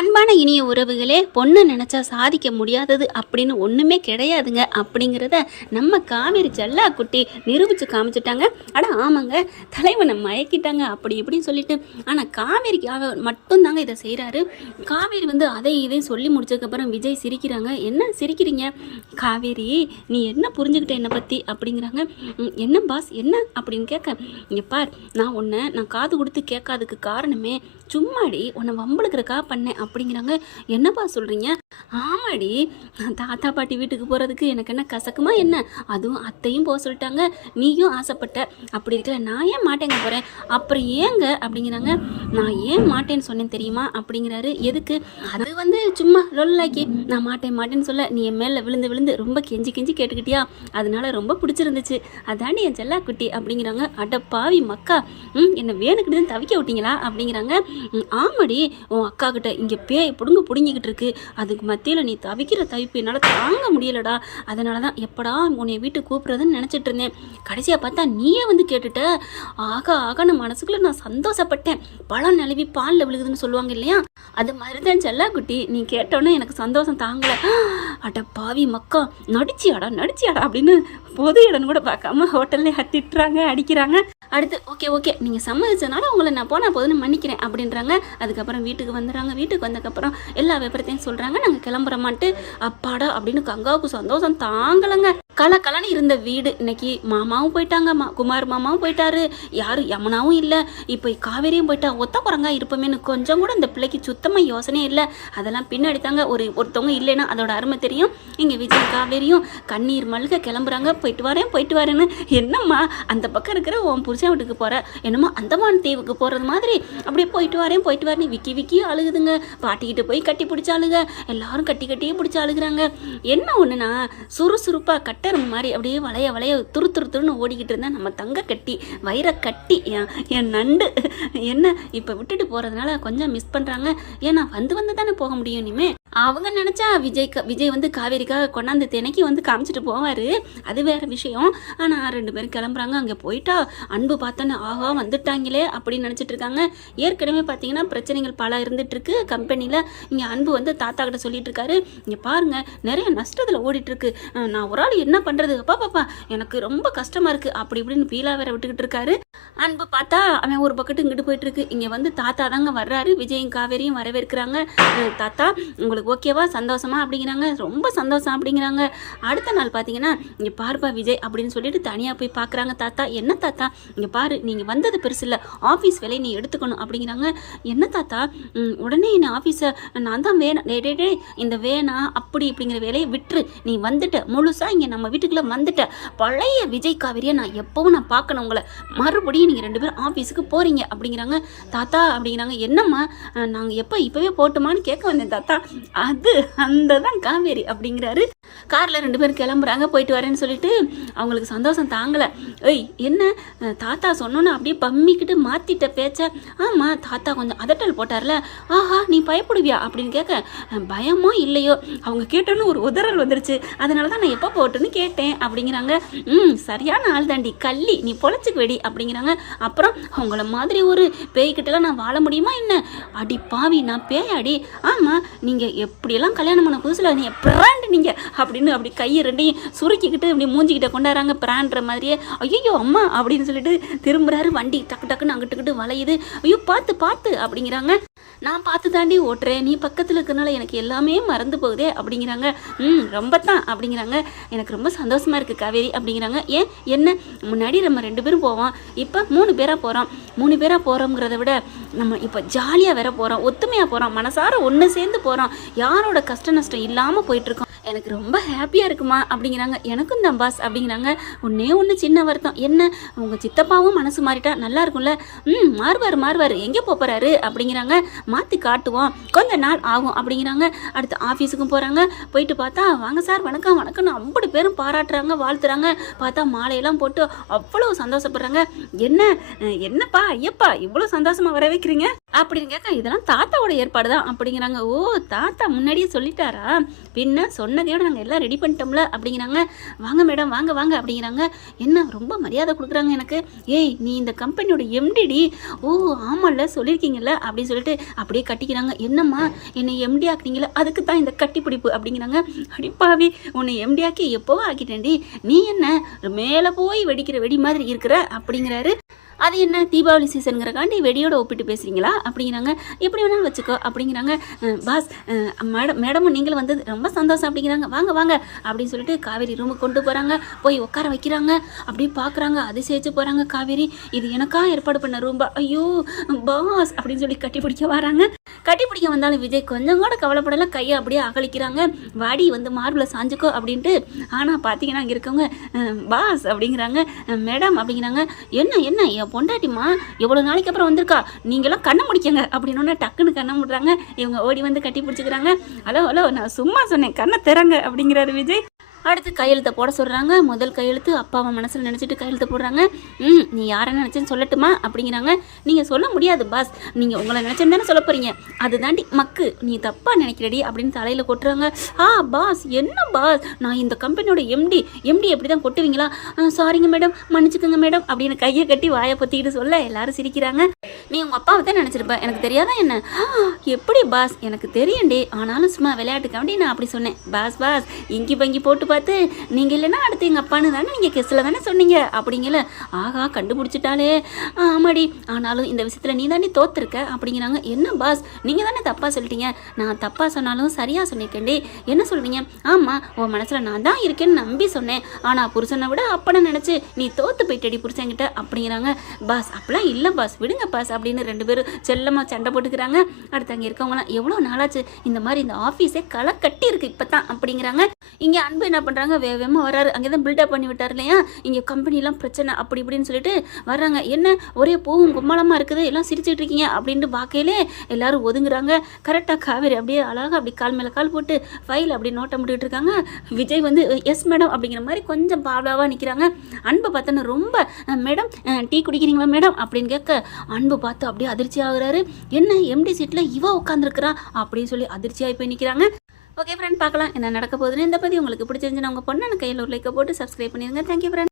அன்பான இனிய உறவுகளே பொண்ணை நினச்சா சாதிக்க முடியாதது அப்படின்னு ஒன்றுமே கிடையாதுங்க அப்படிங்கிறத நம்ம காவேரி செல்லா குட்டி நிரூபித்து காமிச்சிட்டாங்க. ஆனால் ஆமாங்க தலைவனை மயக்கிட்டாங்க அப்படி இப்படின்னு சொல்லிட்டு. ஆனால் காவேரிக்காக மட்டும்தாங்க இதை செய்கிறாரு காவேரி வந்து அதை இதையும் சொல்லி முடிச்சதுக்கப்புறம் விஜய் சிரிக்கிறாங்க. என்ன சிரிக்கிறீங்க? காவேரி நீ என்ன புரிஞ்சுக்கிட்ட என்னை பற்றி அப்படிங்கிறாங்க. என்ன பாஸ் என்ன? அப்படின்னு கேட்க இங்கே பார் நான் உன்னை நான் காது கொடுத்து கேட்காததுக்கு காரணமே சும்மாடி உன்னை வம்பளுக்கிறக்கா பண்ணேன். அப்படிங்கிறாங்க. என்னப்பா சொல்கிறீங்க ஆமாடி. தாத்தா பாட்டி வீட்டுக்கு போகிறதுக்கு எனக்கு என்ன கசக்குமா என்ன? அதுவும் அத்தையும் போக சொல்லிட்டாங்க. நீயும் ஆசைப்பட்ட. அப்படி இருக்கல நான் ஏன் மாட்டேங்க போகிறேன் அப்புறம் ஏங்க அப்படிங்கிறாங்க. நான் ஏன் மாட்டேன்னு சொன்னேன் தெரியுமா? அப்படிங்கிறாரு. எதுக்கு? அது வந்து சும்மா லொல்லாக்கி. நான் மாட்டேன் மாட்டேன்னு சொல்ல நீ என் மேலே விழுந்து விழுந்து ரொம்ப கெஞ்சி கெஞ்சி கேட்டுக்கிட்டியா? அதனால ரொம்ப பிடிச்சிருந்துச்சு. அதாண்டி என் செல்லா குட்டி அப்படிங்கிறாங்க. அட பாவி மக்கா. ம் என்னை வேணுக்கிட்டு தான் தவிக்க விட்டீங்களா? அப்படிங்கிறாங்க. ஆமாடி. உன் அக்கா கிட்ட இங்கே பேய் பிடுங்க பிடுங்கிக்கிட்டு இருக்கு. அதுக்கு மத்தியில் நீ தவிக்கிற தவிப்பு என்னால் தாங்க முடியலடா. அதனால தான் எப்படா உன்னை வீட்டுக்கு கூப்பிட்றதுன்னு நினச்சிட்டு இருந்தேன். கடைசியாக பார்த்தா நீயே வந்து கேட்டுட்ட. ஆக ஆக நான் மனசுக்குள்ள நான் சந்தோஷப்பட்டேன். பழம் நழுவி பாலில் விழுகுதுன்னு சொல்லுவாங்க இல்லையா? அது மாதிரி தான் செல்லா குட்டி. நீ கேட்டோன்னே எனக்கு சந்தோஷம் தாங்கலை. அட பாவி மக்கா நடிச்சியாடா நடிச்சியாடா அப்படின்னு பொது இடம் கூட பார்க்காம ஹோட்டல்லே திட்டுறாங்க அடிக்கிறாங்க. அடுத்து ஓகே ஓகே நீங்கள் சம்மதிச்சனால உங்களை நான் போனால் போதுன்னு மன்னிக்கிறேன் அப்படின்றாங்க. அதுக்கப்புறம் வீட்டுக்கு வந்துடுறாங்க. வீட்டுக்கு வந்ததுக்கப்புறம் எல்லா விபரத்தையும் சொல்கிறாங்க நாங்கள் கிளம்புறோமான்ட்டு. அப்பாடா அப்படின்னு கங்காவுக்கு சந்தோஷம் தாங்கலைங்க. கல கலன்னு இருந்த வீடு. இன்னைக்கு மாமாவும் போயிட்டாங்க. மா குமார் மாமாவும் போயிட்டாரு. யாரும் யமுனாவும் இல்லை. இப்போ காவேரியும் போயிட்டா ஒத்த குரங்கா இருப்போமேனு கொஞ்சம் கூட இந்த பிள்ளைக்கு சுத்தமாக யோசனையே இல்லை. அதெல்லாம் பின்னாடி தாங்க ஒரு ஒருத்தவங்க இல்லைன்னா அதோட அருமை தெரியும். இங்கே விஜய் காவேரியும் கண்ணீர் மல்க கிளம்புறாங்க. போயிட்டு வரேன் போயிட்டு வரேன்னு. என்னம்மா அந்த பக்கம் இருக்கிற உன் புருஷன் வீட்டுக்கு போகிற என்னமோ அந்தமான் தீவுக்கு போகிறது மாதிரி? அப்படியே போயிட்டு வரேன் போயிட்டு வரேன் விக்கி விக்கி அழுகுதுங்க. பாட்டிக்கிட்டு போய் கட்டி பிடிச்சி அழுக. எல்லாரும் கட்டி கட்டியே பிடிச்சி அழுகுறாங்க. என்ன ஒன்றுனா சுறுசுறுப்பாக கட்டரும் மாதிரி அப்படியே வளைய வளைய துரு துரு துருன்னு ஓடிக்கிட்டு இருந்தேன் நம்ம தங்க கட்டி வயிறை கட்டி. என் என் நண்டு. என்ன இப்போ விட்டுட்டு போகிறதுனால கொஞ்சம் மிஸ் பண்ணுறாங்க ஏன்னா வந்து வந்து தானே போக முடியும் இனிமே. அவங்க நினச்சா விஜய் விஜய் வந்து காவேரிக்காக கொண்டாந்து தினைக்கு வந்து காமிச்சிட்டு போவார். அது வேறு விஷயம். ஆனால் ரெண்டு பேரும் கிளம்புறாங்க. அங்கே போயிட்டா அன்பு பார்த்தோன்னே ஆஹா வந்துட்டாங்களே அப்படின்னு நினச்சிட்டு இருக்காங்க. ஏற்கனவே பார்த்தீங்கன்னா பிரச்சனைகள் பல இருந்துகிட்ருக்கு கம்பெனியில் இங்கே அன்பு வந்து தாத்தா கிட்ட சொல்லிட்டு இருக்காரு. இங்கே பாருங்கள் நிறைய நஷ்டத்தில் ஓடிட்டுருக்கு நான் ஒரு ஆள் என்ன பண்ணுறது அப்பா பாப்பா எனக்கு ரொம்ப கஷ்டமாக இருக்குது அப்படி இப்படின்னு பீலா வேற விட்டுக்கிட்டு இருக்காரு. அன்பு பார்த்தா அவன் ஒரு பக்கத்து இங்கிட்டு போயிட்டுருக்கு இங்கே வந்து தாத்தா தாங்க வர்றாரு. விஜயும் காவேரியும் வரவேற்கிறாங்க. தாத்தா உங்களுக்கு ஓகேவா? சந்தோஷமா? அப்படிங்கிறாங்க. ரொம்ப சந்தோஷம் அப்படிங்கிறாங்க. அடுத்த நாள் பார்த்தீங்கன்னா இங்கே பாருப்பா விஜய் அப்படின்னு சொல்லிட்டு தனியாக போய் பார்க்குறாங்க தாத்தா. என்ன தாத்தா? இங்கே பாரு நீங்கள் வந்தது பெருசு இல்லை. ஆஃபீஸ் வேலையை நீ எடுத்துக்கணும் அப்படிங்கிறாங்க. என்ன தாத்தா? உடனே என்ன ஆஃபீஸை நான் தான் வேணாம் டே டே டே இந்த வேணாம் அப்படி இப்படிங்கிற வேலையை விட்டுரு. நீ வந்துட்ட. முழுசாக இங்கே நம்ம வீட்டுக்குள்ளே வந்துட்ட. பழைய விஜய் காவிரியை நான் எப்போவும் நான் பார்க்கணும் உங்களை. மறுபடியும் நீங்கள் ரெண்டு பேரும் ஆஃபீஸுக்கு போகிறீங்க அப்படிங்கிறாங்க. தாத்தா அப்படிங்கிறாங்க. என்னம்மா? நாங்கள் எப்போ இப்போவே போட்டுமான்னு கேட்க வந்தேன் தாத்தா. அது அந்த தான் காவேரி அப்படிங்கிறாரு. காரில் ரெண்டு பேரும் கிளம்புறாங்க போயிட்டு வரேன்னு சொல்லிட்டு அவங்களுக்கு சந்தோஷம் தாங்கலை. ஏய் என்ன தாத்தா சொன்னோன்னு அப்படியே பம்மிக்கிட்டு மாற்றிட்ட பேச்ச. ஆமாம் தாத்தா கொஞ்சம் அதட்டல் போட்டார்ல. ஆஹா நீ பயப்படுவியா அப்படின்னு கேட்க பயமோ இல்லையோ அவங்க கேட்டோன்னு ஒரு உதறல் வந்துருச்சு. அதனால தான் நான் எப்போ போட்டுன்னு கேட்டேன் அப்படிங்கிறாங்க. ம் சரியான ஆள் தாண்டி கள்ளி நீ பொழைச்சிக்கு வெடி அப்படிங்கிறாங்க. அப்புறம் அவங்கள மாதிரி ஒரு பேய்கிட்டலாம் நான் வாழ முடியுமா என்ன? அடி பாவி நான் பேயாடி. ஆமாம் நீங்கள் எப்படியெல்லாம் கல்யாணம் பண்ண புதுசில் நீங்கள் பிராண்டு நீங்கள் அப்படின்னு அப்படி கையை ரெண்டையும் சுருக்கிக்கிட்டு அப்படி மூஞ்சிக்கிட்ட கொண்டாடுறாங்க பிராண்டுற மாதிரியே. ஐயோ அம்மா அப்படின்னு சொல்லிட்டு திரும்புகிறாரு வண்டி டக்கு டக்குன்னு அங்கிட்டுக்கிட்டு வளையுது. ஐயோ பார்த்து பார்த்து அப்படிங்கிறாங்க. நான் பார்த்து தாண்டி ஓட்டுறேன். நீ பக்கத்தில் இருக்கிறனால எனக்கு எல்லாமே மறந்து போகுதே அப்படிங்கிறாங்க. ம் ரொம்ப தான் அப்படிங்கிறாங்க. எனக்கு ரொம்ப சந்தோஷமாக இருக்குது காவேரி அப்படிங்கிறாங்க. ஏன்? என்ன? முன்னாடி நம்ம ரெண்டு பேரும் போவோம். இப்போ மூணு பேராக போகிறோம் மூணு பேராக போகிறோங்கிறத விட நம்ம இப்போ ஜாலியாக வேற போகிறோம் ஒத்துமையாக போகிறோம் மனசார ஒன்று சேர்ந்து போகிறோம் யாரோட கஷ்ட நஷ்டம் இல்லாமல் போயிட்டுருக்கோம் எனக்கு ரொம்ப ஹாப்பியாக இருக்குமா அப்படிங்கிறாங்க. எனக்கும் தான் பாஸ் அப்படிங்கிறாங்க. ஒன்றே ஒன்று சின்ன வருத்தம். என்ன? உங்கள் சித்தப்பாவும் மனசு மாறிட்டா நல்லா இருக்கும்ல. ம் மாறுவார் மாறுவார். எங்கே போகிறாரு அப்படிங்கிறாங்க. மாற்றி காட்டுவோம். கொஞ்ச நாள் ஆகும் அப்படிங்கிறாங்க. அடுத்து ஆஃபீஸுக்கும் போகிறாங்க போயிட்டு பார்த்தா வாங்க சார் வணக்கம் வணக்கம்னு ஐம்பது பேரும் பாராட்டுறாங்க வாழ்த்துறாங்க. பார்த்தா மாலையெல்லாம் போட்டு அவ்வளோ சந்தோஷப்படுறாங்க. என்ன? என்னப்பா ஐயப்பா இவ்வளோ சந்தோஷமா வர வைக்கிறீங்க? அப்படின்னு கேட்க இதெல்லாம் தாத்தாவோட ஏற்பாடு தான் அப்படிங்கிறாங்க. ஓ தாத்தா முன்னாடியே சொல்லிட்டாரா? பின்ன சொன்னதையோட நாங்கள் எல்லாம் ரெடி பண்ணிட்டோம்ல அப்படிங்கிறாங்க. வாங்க மேடம் வாங்க வாங்க அப்படிங்கிறாங்க. என்ன ரொம்ப மரியாதை கொடுக்குறாங்க எனக்கு. ஏய் நீ இந்த கம்பெனியோட எம்டிடி ஓ ஆமாம்ல சொல்லியிருக்கீங்கல்ல அப்படின்னு சொல்லிட்டு அப்படியே கட்டிக்கிறாங்க. என்னம்மா என்னை எம்டி ஆக்குனீங்களே அதுக்கு தான் இந்த கட்டிப்பிடிப்பு அப்படிங்கிறாங்க. அடிப்பாவி உன்னை எம்டி ஆக்கி எப்போவோ ஆக்கிட்டேன்டி. நீ என்ன மேலே போய் வெடிக்கிற வெடி மாதிரி இருக்கிற அப்படிங்கிறாரு. அது என்ன தீபாவளி சீசனுங்கிறக்காண்டி வெடியோட ஒப்பிட்டு பேசுகிறீங்களா அப்படிங்கிறாங்க. எப்படி வேணாலும் வச்சுக்கோ அப்படிங்கிறாங்க. பாஸ் மேடம் மேடமும் நீங்களும் வந்தது ரொம்ப சந்தோஷம் அப்படிங்கிறாங்க. வாங்க வாங்க அப்படின்னு சொல்லிட்டு காவேரி ரூமுக்கு கொண்டு போகிறாங்க போய் உட்கார வைக்கிறாங்க. அப்படியே பார்க்குறாங்க அதிசயிச்சு போகிறாங்க காவேரி. இது எனக்கா ஏற்பாடு பண்ண ரூம்பா? ஐயோ பாஸ் அப்படின்னு சொல்லி கட்டி பிடிக்க வராங்க. கட்டி பிடிக்க வந்தாலும் விஜய் கொஞ்சம் கூட கவலைப்படல. கையை அப்படியே அகலிக்கிறாங்க. வாடி வந்து மார்பில் சாஞ்சுக்கோ அப்படின்ட்டு. ஆனால் பார்த்தீங்கன்னா அங்கே இருக்கவங்க பாஸ் அப்படிங்கிறாங்க. மேடம் அப்படிங்கிறாங்க. என்ன என்ன பொண்டாட்டிம்மா பொண்டாட்டிமா எவ்வளோ நாளைக்கு அப்புறம் வந்திருக்கா? நீங்களாம் கண்ணை முடிக்கங்க. அப்படின்னு டக்குன்னு கண்ணை முடுறாங்க. இவங்க ஓடி வந்து கட்டி பிடிச்சிக்கிறாங்க. ஹலோ ஹலோ நான் சும்மா சொன்னேன் கண்ணை திறங்க அப்படிங்கிறாரு விஜய். அடுத்து கையெழுத்தை போட சொல்கிறாங்க முதல் கையெழுத்து அப்பாவை மனசில் நினச்சிட்டு கையெழுத்து போடுறாங்க. ம் நீ யாரை நினச்சேன்னு சொல்லட்டுமா? அப்படிங்கிறாங்க. நீங்கள் சொல்ல முடியாது பாஸ் நீங்கள் உங்களை நினச்சேன்னு தானே சொல்ல போகிறீங்க அதுதாண்டி மக்கு நீ தப்பாக நினைக்கிறடி அப்படின்னு தலையில் கொட்டுறாங்க. ஆ பாஸ் என்ன பாஸ் நான் இந்த கம்பெனியோட எம்டி எம்டி எப்படி தான் கொட்டுவீங்களா? சாரிங்க மேடம் மன்னிச்சுக்கோங்க மேடம் அப்படின்னு கையை கட்டி வாயை பற்றிக்கிட்டு சொல்ல எல்லாரும் சிரிக்கிறாங்க. நீ உங்கள் அப்பாவை தான் நினச்சிருப்ப. எனக்கு தெரியாதா என்ன? எப்படி பாஸ்? எனக்கு தெரியும்டே. ஆனாலும் சும்மா விளையாட்டுக்காண்டி நான் அப்படி சொன்னேன். பாஸ் பாஸ் இங்கி பங்கி போட்டு பார்த்து நீங்கள் இல்லைன்னா அடுத்து எங்கள் அப்பான்னு தானே நீங்கள் கெஸ்ஸில் தானே சொன்னீங்க. அப்படிங்கல. ஆகா கண்டுபிடிச்சிட்டாலே ஆமாடி. ஆனாலும் இந்த விஷயத்தில் நீ தாண்டி தோத்துருக்க. அப்படிங்கிறாங்க. என்ன பாஸ்? நீங்கள் தானே தப்பாக சொல்லிட்டீங்க. நான் தப்பாக சொன்னாலும் சரியாக சொல்லியிருக்கேன்டே. என்ன சொல்கிறீங்க ஆமாம் உன் மனசில் நான் தான் இருக்கேன்னு நம்பி சொன்னேன். ஆனால் புருஷனை விட அப்பனை நினச்சி நீ தோத்து போயிட்டடி புருஷன்கிட்ட. அப்படிங்கிறாங்க. பாஸ் அப்படிலாம் இல்லை பாஸ். விடுங்க பாஸ் அப்படின்னு ரெண்டு பேரும் செல்லமாக சண்டை போட்டுக்கிறாங்க. அடுத்து அங்கே இருக்கவங்களாம் எவ்வளோ நாளாச்சு? இந்த மாதிரி இந்த ஆஃபீஸே களை கட்டி இருக்கு இப்போ தான் அப்படிங்கிறாங்க. இங்கே அன்பு என்ன பண்ணுறாங்க வே வேகமாக வராரு. அங்கே தான் பில்டப் பண்ணி விட்டார் இல்லையா? இங்கே கம்பெனிலாம் பிரச்சனை அப்படி இப்படின்னு சொல்லிட்டு வர்றாங்க. என்ன? ஒரே பூவும் கும்மலமாக இருக்குது? எல்லாம் சிரிச்சுட்டு இருக்கீங்க? அப்படின்ட்டு பார்க்கையிலே எல்லாரும் ஒதுங்குறாங்க. கரெக்டாக காவேரி அப்படியே அழகாக அப்படி கால் மேலே கால் போட்டு ஃபைல் அப்படி நோட்டம் போட்டுக்கிட்டு இருக்காங்க. விஜய் வந்து எஸ் மேடம் அப்படிங்கிற மாதிரி கொஞ்சம் பாவலாவாக நிற்கிறாங்க அன்பை பார்த்தோன்னா ரொம்ப மேடம் டீ குடிக்கிறீங்களா மேடம் அப்படின்னு கேட்க அன்பு பார்த்து அப்படியே அதிர்ச்சி ஆகுறாரு. என்ன எம்டி சீட்டில் இவ உட்காந்துருக்குறா அப்படின்னு சொல்லி அதிர்ச்சியாகி போய் நிற்கிறாங்க ஓகே ஃப்ரெண்ட் பார்க்கலாம் என்ன நடக்க போகுதுன்னு. இந்த பற்றி உங்களுக்கு பிடிச்சிருந்துச்சுன்னா உங்கள் பொண்ணு கையில் ஒரு லைக்கை போட்டு சப்ஸ்கிரைப் பண்ணிடுங்க. Thank you friend